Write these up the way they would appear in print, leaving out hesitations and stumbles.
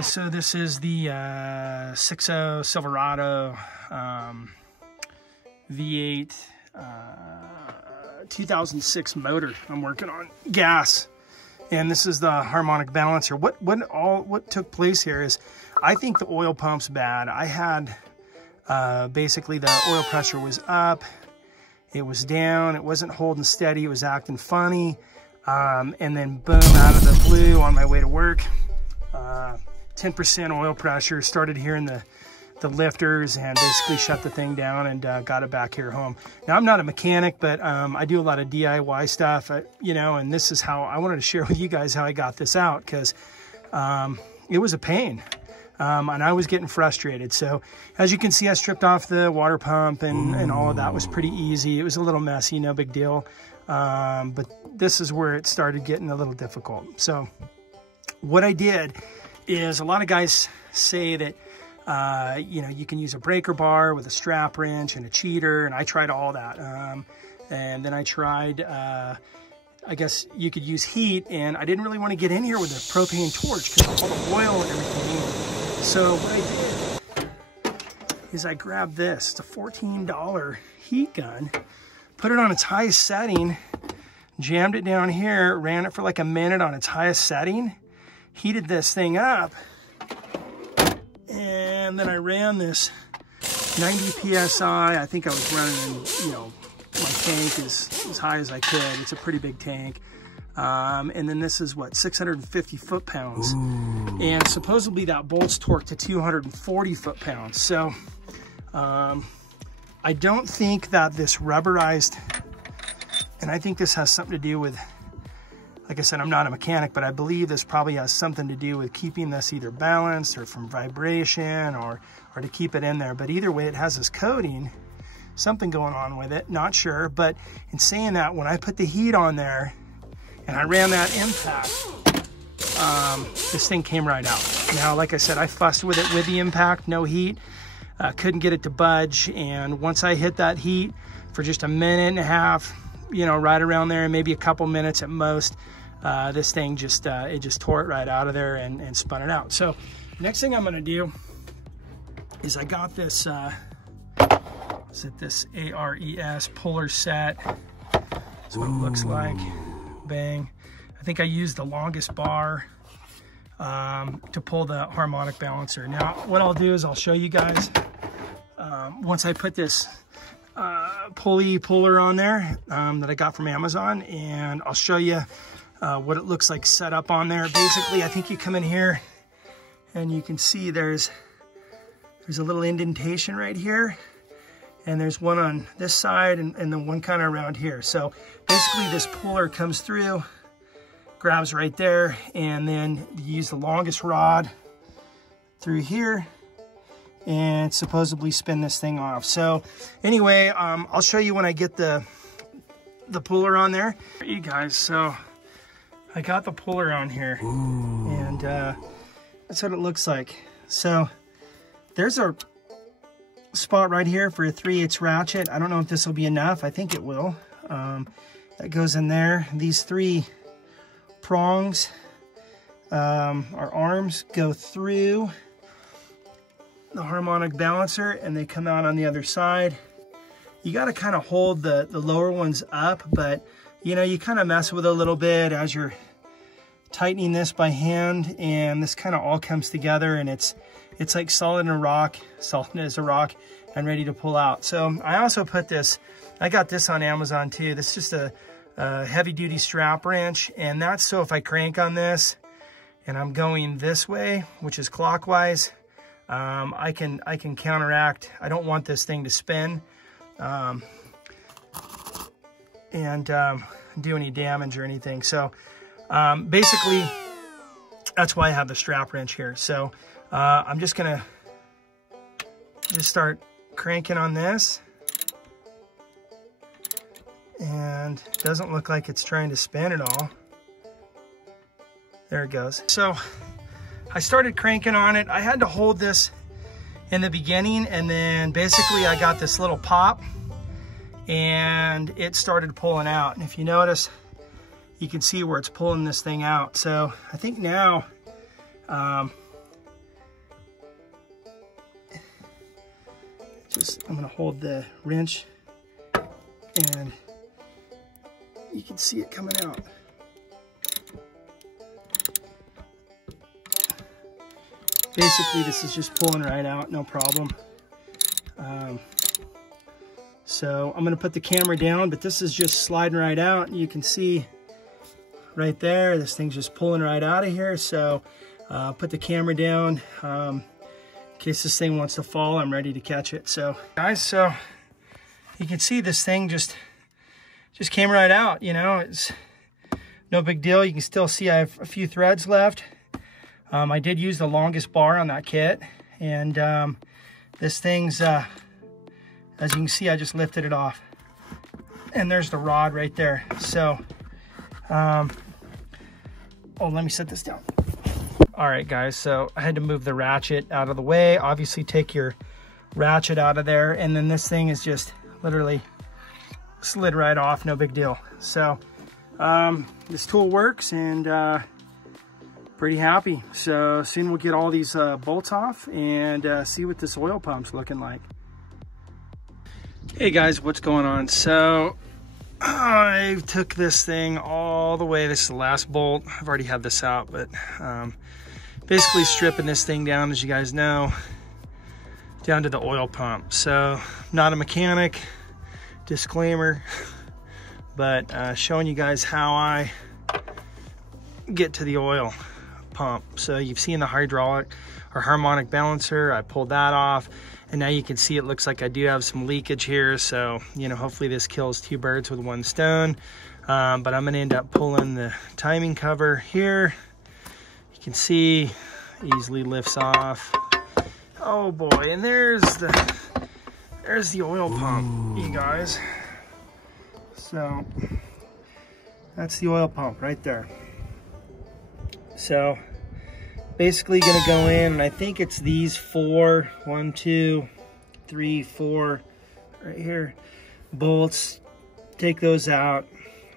guys, so this is the 6.0 Silverado V8 2006 motor I'm working on, gas, and this is the harmonic balancer. What took place here is, I think the oil pump's bad. I had basically the oil pressure was up, it was down, it wasn't holding steady, it was acting funny, and then boom, out of the blue on my way to work, 10% oil pressure, started hearing the lifters and basically shut the thing down and got it back here home. Now, I'm not a mechanic, but I do a lot of DIY stuff, you know, and this is how I wanted to share with you guys how I got this out, because it was a pain. And I was getting frustrated. So as you can see, I stripped off the water pump and all of that was pretty easy. It was a little messy, no big deal. But this is where it started getting a little difficult. So what I did is, a lot of guys say that, you know, you can use a breaker bar with a strap wrench and a cheater. And I tried all that. And then I tried, I guess you could use heat, and I didn't really want to get in here with a propane torch because of all the oil and everything. So what I did is I grabbed this. It's a $14 heat gun, put it on its highest setting, jammed it down here, ran it for like a minute on its highest setting, heated this thing up, and then I ran this 90 PSI. I think I was running, you know, my tank as high as I could. It's a pretty big tank. And then this is what, 650 foot-pounds. And supposedly that bolt's torqued to 240 foot-pounds. So I don't think that this rubberized, and I think this has something to do with, like I said, I'm not a mechanic, but I believe this probably has something to do with keeping this either balanced or from vibration or to keep it in there. But either way, it has this coating, something going on with it, not sure. But in saying that, when I put the heat on there and I ran that impact, this thing came right out. Now, like I said, I fussed with it with the impact, no heat, couldn't get it to budge. And once I hit that heat for just a minute and a half, you know, right around there, maybe a couple minutes at most, this thing just, it just tore it right out of there and spun it out. So next thing I'm gonna do is, I got this, is it this ARES puller set? That's what it looks like. Bang. I think I used the longest bar to pull the harmonic balancer. Now, what I'll do is I'll show you guys once I put this puller on there that I got from Amazon, and I'll show you what it looks like set up on there. Basically, I think you come in here and you can see there's a little indentation right here, and there's one on this side and then one kind of around here. So basically this puller comes through, grabs right there, and then you use the longest rod through here and supposedly spin this thing off. So anyway, I'll show you when I get the puller on there. You guys, so I got the puller on here. And that's what it looks like. So there's a spot right here for a 3/8 ratchet. I don't know if this will be enough. I think it will. That goes in there. These 3 prongs, our arms, go through the harmonic balancer and they come out on the other side. You got to kind of hold the lower ones up, but you know, you kind of mess with it a little bit as you're tightening this by hand, and this kind of all comes together, and it's like solid as a rock and ready to pull out. So I also put this, I got this on Amazon too. This is just a heavy duty strap wrench, and that's so if I crank on this and I'm going this way, which is clockwise, I can counteract. I don't want this thing to spin and do any damage or anything. So basically that's why I have the strap wrench here. So I'm just gonna start cranking on this, and it doesn't look like it's trying to spin at all. There it goes. So I started cranking on it. I had to hold this in the beginning, and then basically I got this little pop and it started pulling out. And if you notice, you can see where it's pulling this thing out. So I think now I'm gonna hold the wrench and you can see it coming out. Basically, this is just pulling right out, no problem. So I'm gonna put the camera down, but this is just sliding right out. And you can see right there, this thing's just pulling right out of here. So put the camera down. In case this thing wants to fall, I'm ready to catch it. So guys, so you can see this thing just came right out, you know, it's no big deal. You can still see I have a few threads left. I did use the longest bar on that kit, and this thing's, as you can see, I just lifted it off. And there's the rod right there. So, oh, let me set this down. All right, guys, so I had to move the ratchet out of the way. Obviously, take your ratchet out of there, and then this thing is just literally slid right off, no big deal. So this tool works, and pretty happy. So soon we'll get all these bolts off and see what this oil pump's looking like. Hey guys, what's going on? So I took this thing all the way. This is the last bolt. I've already had this out, but basically stripping this thing down, as you guys know, down to the oil pump. So not a mechanic, disclaimer, but showing you guys how I get to the oil pump. So you've seen the hydraulic or harmonic balancer. I pulled that off, and now you can see it looks like I do have some leakage here. So, you know, hopefully this kills two birds with one stone. But I'm gonna end up pulling the timing cover here. You can see easily lifts off. Oh boy, and there's the oil pump, you guys. So that's the oil pump right there. So basically gonna go in, and I think it's these four, 1, 2, 3, 4 right here, bolts. Take those out.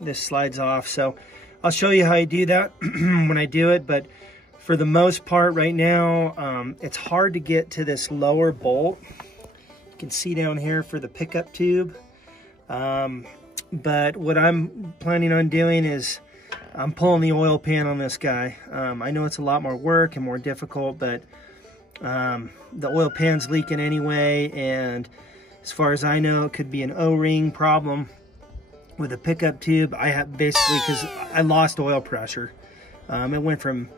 This slides off. So I'll show you how I do that when I do it, but for the most part right now, it's hard to get to this lower bolt. You can see down here for the pickup tube. But what I'm planning on doing is I'm pulling the oil pan on this guy. I know it's a lot more work and more difficult, but the oil pan's leaking anyway, and as far as I know, it could be an O-ring problem with a pickup tube. I have basically, because I lost oil pressure. It went from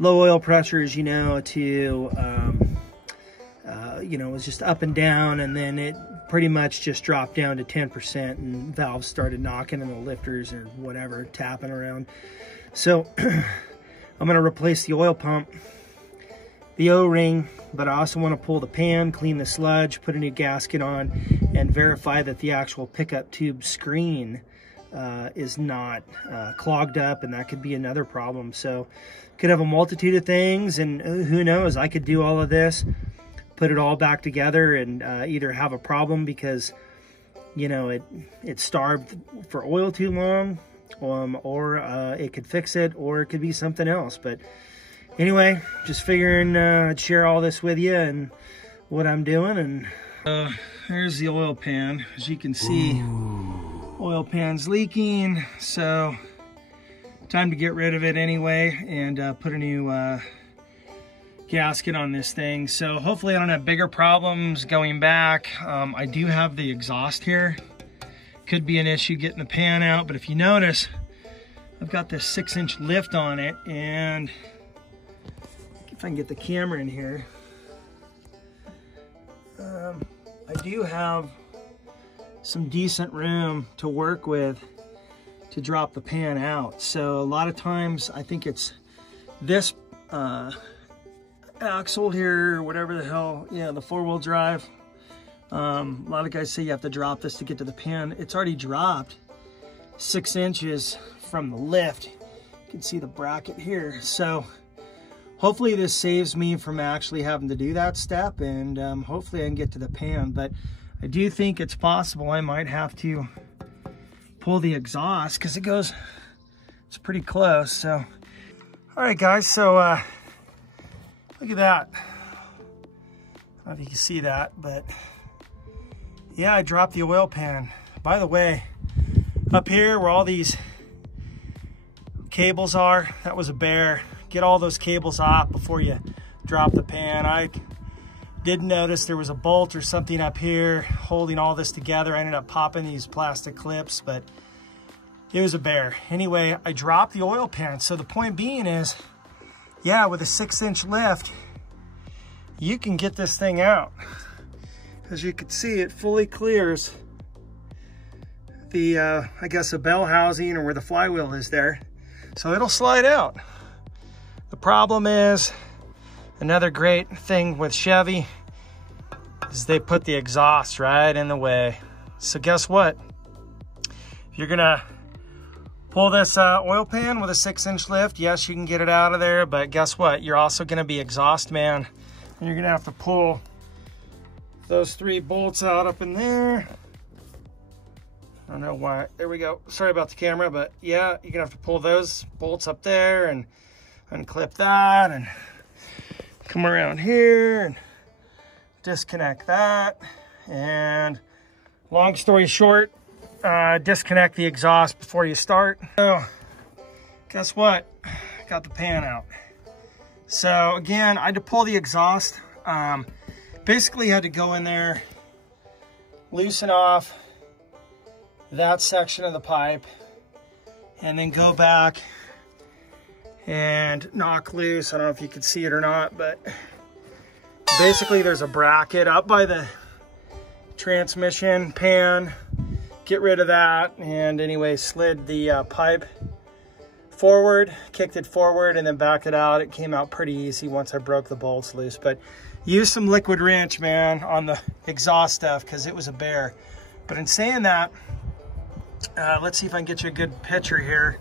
low oil pressure, as you know, to you know, it was just up and down, and then it pretty much just dropped down to 10%, and valves started knocking, and the lifters or whatever tapping around. So I'm going to replace the oil pump, the O-ring, but I also want to pull the pan, clean the sludge, put a new gasket on, and verify that the actual pickup tube screen is not clogged up, and that could be another problem. So could have a multitude of things, and who knows, I could do all of this, put it all back together, and either have a problem because, you know, it starved for oil too long, or it could fix it, or it could be something else. But anyway, just figuring I'd share all this with you and what I'm doing. And here's the oil pan. As you can see, oil pan's leaking, so time to get rid of it anyway and put a new gasket on this thing. So hopefully I don't have bigger problems going back. I do have the exhaust here. Could be an issue getting the pan out, but if you notice, I've got this 6-inch lift on it, and if I can get the camera in here, I do have some decent room to work with to drop the pan out. So a lot of times I think it's this axle here, or whatever the hell, yeah, the 4-wheel drive. A lot of guys say you have to drop this to get to the pan. It's already dropped 6 inches from the lift. You can see the bracket here. So hopefully this saves me from actually having to do that step, and hopefully I can get to the pan. But I do think it's possible I might have to pull the exhaust, because it's pretty close. So all right guys, so look at that. I don't know if you can see that, but Yeah, I dropped the oil pan. By the way, up here where all these cables are, that was a bear. Get all those cables off before you drop the pan. I did notice there was a bolt or something up here holding all this together. I ended up popping these plastic clips, but it was a bear. Anyway, I dropped the oil pan. So the point being is, yeah, with a 6-inch lift, you can get this thing out. As you can see, it fully clears the, I guess, a bell housing or where the flywheel is there. So it'll slide out. The problem is, another great thing with Chevy is they put the exhaust right in the way. So guess what? If you're gonna pull this oil pan with a 6-inch lift, yes, you can get it out of there, but guess what? You're also gonna be exhaust man, and you're gonna have to pull those 3 bolts out up in there. I don't know why. There we go. Sorry about the camera, but yeah, you're gonna have to pull those bolts up there and unclip that and come around here and disconnect that. And long story short, disconnect the exhaust before you start. So guess what? Got the pan out. So again, I had to pull the exhaust. Basically had to go in there, loosen off that section of the pipe, and then go back and knock loose. I don't know if you can see it or not, but basically there's a bracket up by the transmission pan. Get rid of that, and anyway, slid the pipe forward, kicked it forward, and then backed it out. It came out pretty easy once I broke the bolts loose, but use some liquid wrench, man, on the exhaust stuff because it was a bear. But in saying that, let's see if I can get you a good picture here.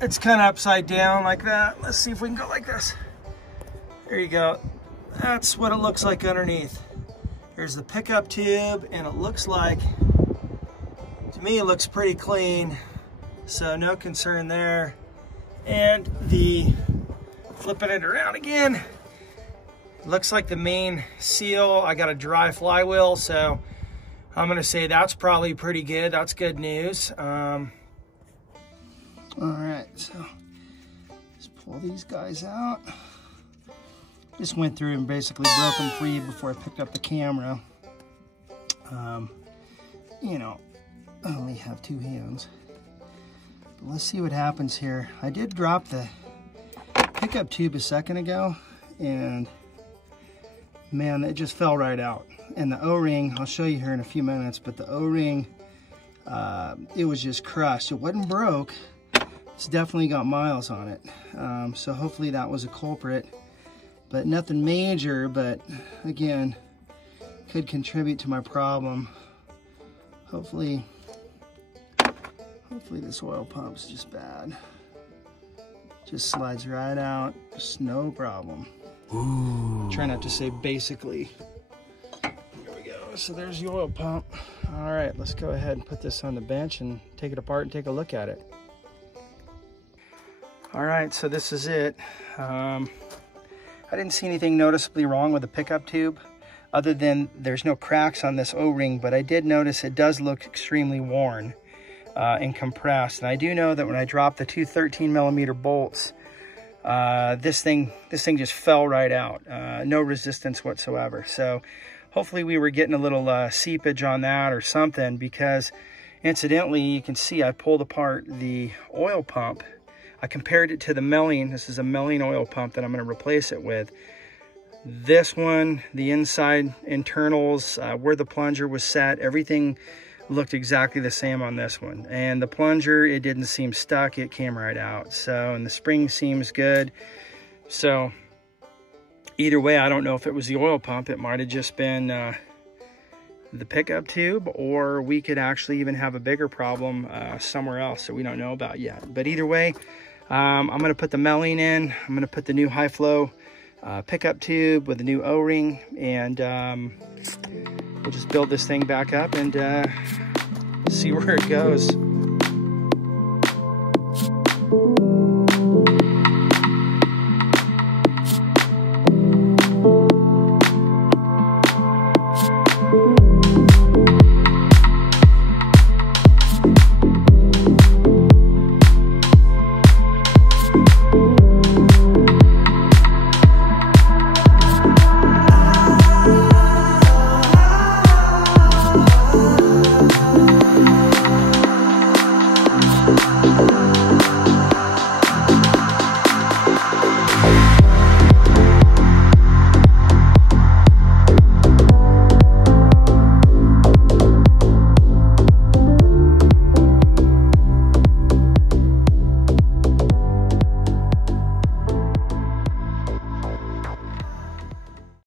It's kind of upside down like that. Let's see if we can go like this. There you go. That's what it looks like underneath. There's the pickup tube, and it looks like, to me, it looks pretty clean. So no concern there. And the, flipping it around again, looks like the main seal, I got a dry flywheel, so I'm gonna say that's probably pretty good. That's good news. All right, so let's pull these guys out. Just went through and basically broke them free before I picked up the camera. You know, I only have 2 hands. But let's see what happens here. I did drop the pickup tube a second ago, and man, it just fell right out. And the O-ring, I'll show you here in a few minutes, but the O-ring, it was just crushed. It wasn't broke. It's definitely got miles on it. So hopefully that was a culprit, but nothing major, but again, could contribute to my problem. Hopefully this oil pump's just bad. Just slides right out, just no problem. Ooh. Try not to say basically. There we go. So there's the oil pump. All right, let's go ahead and put this on the bench and take it apart and take a look at it. All right, so this is it. I didn't see anything noticeably wrong with the pickup tube, other than there's no cracks on this O-ring, but I did notice it does look extremely worn and compressed. And I do know that when I dropped the 2 13mm bolts, this thing just fell right out. No resistance whatsoever. So hopefully we were getting a little seepage on that or something, because incidentally, you can see I pulled apart the oil pump. I compared it to the Melling. This is a Melling oil pump that I'm going to replace it with. This one, the inside internals, where the plunger was set, everything looked exactly the same on this one. And the plunger, it didn't seem stuck. It came right out. So, and the spring seems good. So either way, I don't know if it was the oil pump. It might have just been the pickup tube, or we could actually even have a bigger problem somewhere else that we don't know about yet. But either way, I'm going to put the Melling in. I'm going to put the new high flow pickup tube with the new O-ring, and we'll just build this thing back up and see where it goes.